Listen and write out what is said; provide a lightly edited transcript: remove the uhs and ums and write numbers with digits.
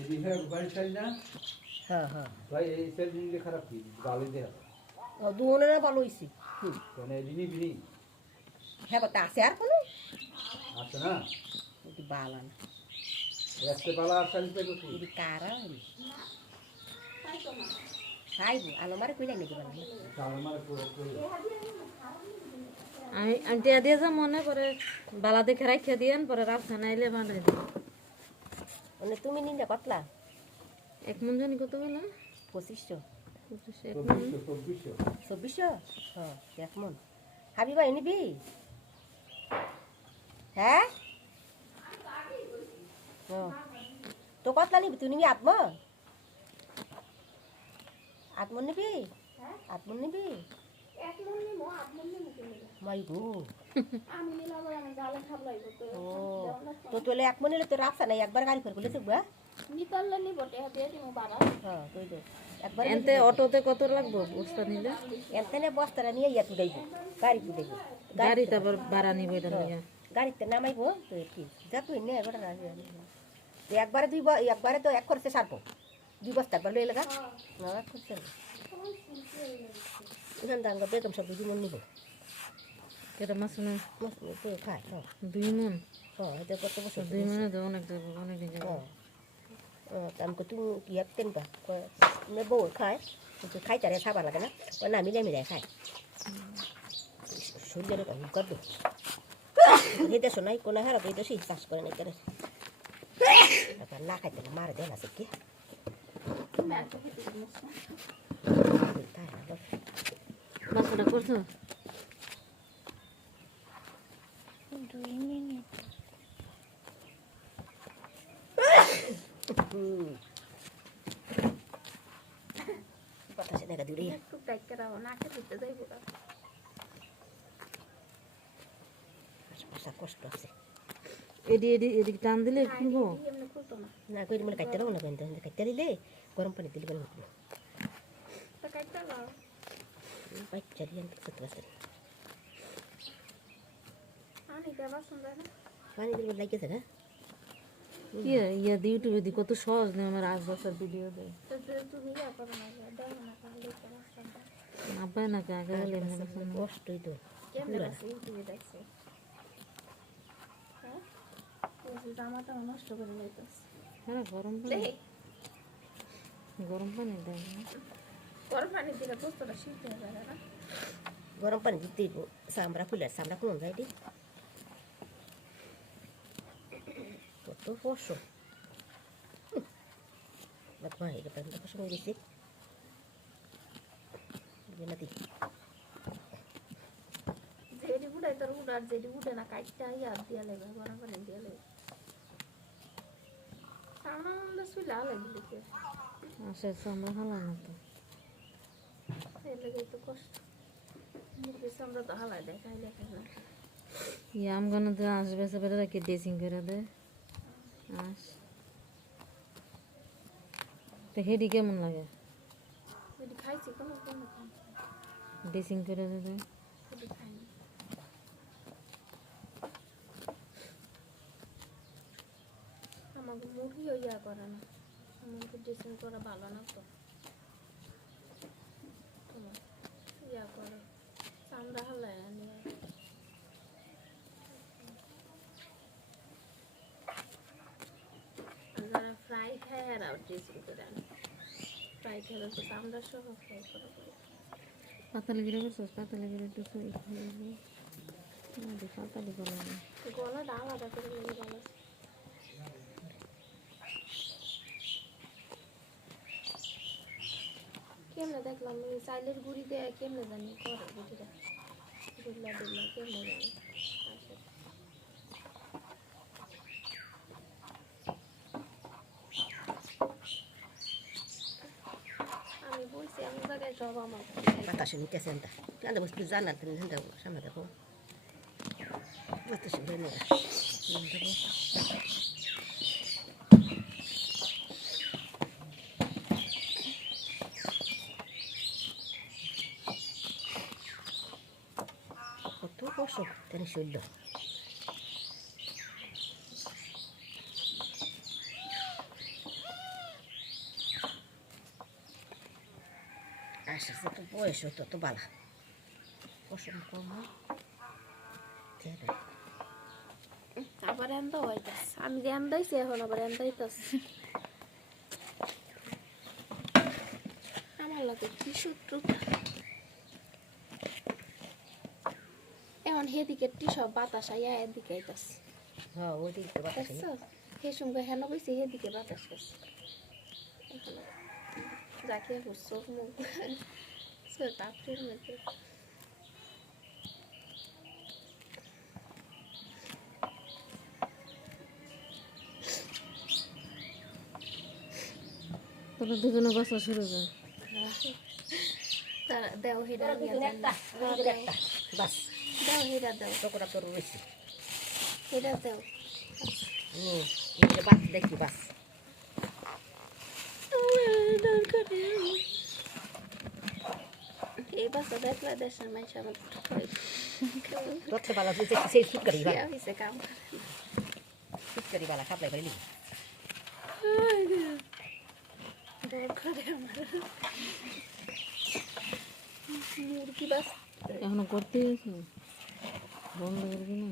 यदि है मोबाइल चल ना হ্যাঁ হ্যাঁ भाई ये सेल नहीं खराब की गाली दे দুজনেরা ভালো হয়েছে तो ने दिनी बिनी হ্যাঁ কথা আছে আর কোনো आता ना যদি বালান ऐसे वाला चल पे तो যদি কারা খাইব আলমারে কইলাই নাকি বানান साल मार को আমি আমি টিয়া দিয়ে যা মনে করে বালা দেখে রাখিয়া দিয়েন পরে রাস্তা নাইলে বানাই দিন মানে তুমি নিন্দা কতলা এক মন জানি কত বললাম 2500 এক মন 2400 হ্যাঁ এক মন হাবিবা নিবি হ্যাঁ তো কতলা নিবি তুই নিবি আত্মন নিবি আত্মন নিবি মাই গো তো তোলে এক মনে তো রাখছা না একবার গাড়ি করে বলেছে গা হ্যাঁ তুই তো একবার এনতে অটোতে কত লাগবে বস্তা নিলে এনতে বস্তাটা নিয়ে ইয়া তুলাইব গাড়ি তুলাইব গাড়ি তারপর ভাড়া নিবে এটা নিয়ে গাড়িতে নামাইবো তো কি যা তুই নে এবার তো একবারে একবারে তো এক খরচে সারবো 2 বস্তা একবার লই লাগা না এক খরচে এখান দাঙ্গা বেগম সব দুই মন নিব কেটা মাছ না মাছ তো খায় হ্যাঁ 2 মন হ্যাঁ এটা কত বছর 2 মনে তো অনেক যাবে অনেক দিন যাবে tam ko tung yap ten ba ko ne bo khai to khai tare sa ba la na ko na mi le khai shul le ka kar do ni te sonai ko na hara ko to si tas ko ne kare ka na khai te mar de la sikki মাছটা করছো 2 minute বাতাসে দেখা দূরে একটু tight করাও নাকে দিতে যাইব না আশা কষ্ট আছে এডি এডি এডি টান দিলে খুলবো এমনি খুলতো না না কই মানে কাটতে দাও না কিন্তু কাটতে দিলে গরম পানি দিলে ভালো হবে তা কাটতে লাও পাইপ চালিয়ে আনতে কত আছে আনি দেবা সুন্দর না পানি দিলে লাগেছে না ইয়া ইয়া ইউটিউবে দি কত সহজ না আমার আজ বছর ভিডিও দে তো তুমি ইয়া করো না দাও না তাহলে করো সুন্দর আব্বা না কে আগে গেলে মনে হয় কষ্টই তো কেমন আছে ইউটিউবে দেখছো হ্যাঁ এই জামাটা নষ্ট করে লইতাছ হ্যাঁ গরম পানি দেয় না গরম পানি দিলে বস্তুটা শীত হয়ে যাবে না গরম পানি দিতে সামরা কোন যায় দি কত ফস দেখো এই কথা তো সময় দিছি দিনাতি যেডি বুড়াই তোর বুড়ার যেডি বুড়ে না কাটটা ইয়া দিয়া লাগবে গরম পানি দিয়া লাগবে সামনে সুইলা লাগবে কি আসে আমরা হলো না তো এই লাগে তো কষ্ট মুখে সামনে তো হালাই দেখাই লেখা না ইয়া আমগানো তো আসবে সে বেটা কি ড্রেসিং করে দে আস তো হেডি কেমন লাগে যদি খাইছি কোনো ড্রেসিং করে দে যদি খাইনি আমাকে মুরগিও ইয়া করে না আমাকে ড্রেসিং করা ভালো না তো তোমার ইয়া করে চামড়া হালায় না নিয়ে যারা ফ্রাই খায় আর ড্রেসিং করে না ফ্রাই খেলে তো চামড়া সহ ফ্রাই করে পাতালি গিরে করছিস পাতালি গিরে একটু সই পাতালি করে গলাটা আলাদা করে লেগে গলা কেমনে দেখলাম ওই চাইলের গুঁড়ি দিয়ে কেমনে জানি করে বুঝিটা গুল্লা দুল্লা কেমনে জানি আমি বলছি এমন জায়গায় সব আমার বাতাসে নিতেছে না কেন বস্তু জানার তুমি সামনে দেখো বাতাসে বের না কত কষ্ট তেনে শৈল হাঁসের যত বয়স হয় তত বালা পশম কম হয় দেখে। আবার এন্দা হইতাস আমি যে এন্দাইছি এখন আবার এন্দাইতাস আমার লাগে কি শত্রু এখন হেদিকে সব বাতাস আইয়া এদিকে আইতাস হ্যাঁ ওই দিক তো বাতাস দেখছো হে সঙ্গে হেন বইছে হেদিকে বাতাস গেছে এখন যাকে চোখ মুখ চোখ পাপড়ির মধ্যে তোরা দুজনে বসা শুরু কর তারা দেও হেরা একটা বাস দেও হেরা দেও চোখটা তোর রয়েছে হেরা দেও বাস দেখি বাস এই বাসা দেখলে দেশের মানুষ আমার তোর বালা তুই সেই সুটকারি বালা হয়েছে কাম সুটকারি বালা খাপলাই করে নি ডর করে আমার মুরগি বাস এখনো করতে গেছি বন্ধ করবি না